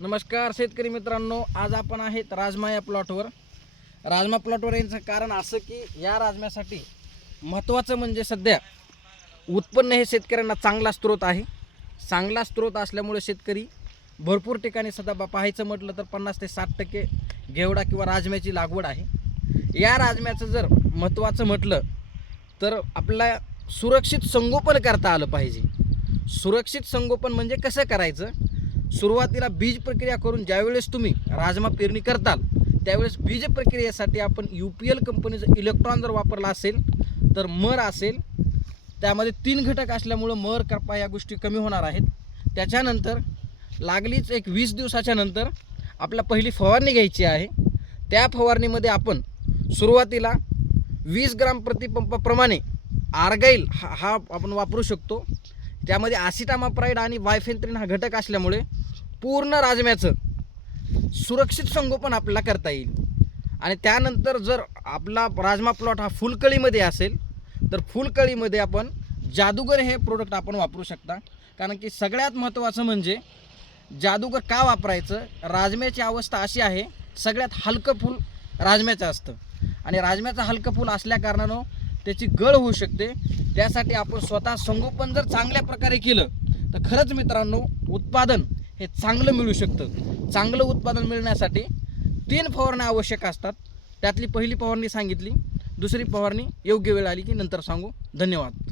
नमस्कार शेतकरी मित्रांनो आज आपण आहेत राजमा या प्लॉटवर राजमा प्लॉटवर यायचं कारण असं की या राजम्यासाठी महत्त्वाचं म्हणजे सध्या उत्पन्न हे शेतकऱ्यांना चांगला स्रोत आहे. चांगला स्रोत असल्यामुळे शेतकरी भरपूर ठिकाणी सध्या बा- पाहायचं म्हटलं तर पन्नास ते साठ टक्के घेवडा किंवा राजम्याची लागवड आहे. या राजम्याचं जर महत्त्वाचं म्हटलं तर आपल्या सुरक्षित संगोपन करता आलं पाहिजे. सुरक्षित संगोपन म्हणजे कसं करायचं? सुरुवातीला बीज प्रक्रिया करून ज्यावेळेस तुम्ही राजमा पेरणी करताल त्यावेळेस बीज प्रक्रियेसाठी आपण यू पी एल कंपनीचं इलेक्ट्रॉन जर वापरला असेल तर मर असेल. त्यामध्ये तीन घटक असल्यामुळं मर करपा या गोष्टी कमी होणार आहेत. त्याच्यानंतर लागलीच एक वीस दिवसाच्या नंतर आपला पहिली फवारणी घ्यायची आहे. त्या फवारणीमध्ये आपण सुरुवातीला वीस ग्राम प्रतिपंपाप्रमाणे आर्गाईल हा हा आपण वापरू शकतो. त्यामध्ये आसिटामाप्राईड आणि वायफेंत्रिन हा घटक असल्यामुळे पूर्ण राजम्याचं सुरक्षित संगोपन आपल्याला करता येईल. आणि त्यानंतर जर आपला राजमा प्लॉट हा फुलकळीमध्ये असेल तर फुलकळीमध्ये आपण जादूगर हे प्रोडक्ट आपण वापरू शकता. कारण की सगळ्यात महत्त्वाचं म्हणजे जादूगर का वापरायचं? राजम्याची अवस्था अशी आहे सगळ्यात हलकं फूल राजम्याचं असतं. आणि राजम्याचं हलकं फूल असल्या कारणानं त्याची गळ होऊ शकते. त्यासाठी आपण स्वतः संगोपन जर चांगल्या प्रकारे केलं तर खरंच मित्रांनो उत्पादन हे चांगलं मिळू शकतं. चांगलं उत्पादन मिळण्यासाठी तीन फवारण्या आवश्यक असतात. त्यातली पहिली फवारणी सांगितली. दुसरी फवारणी योग्य वेळ आली की नंतर सांगू. धन्यवाद.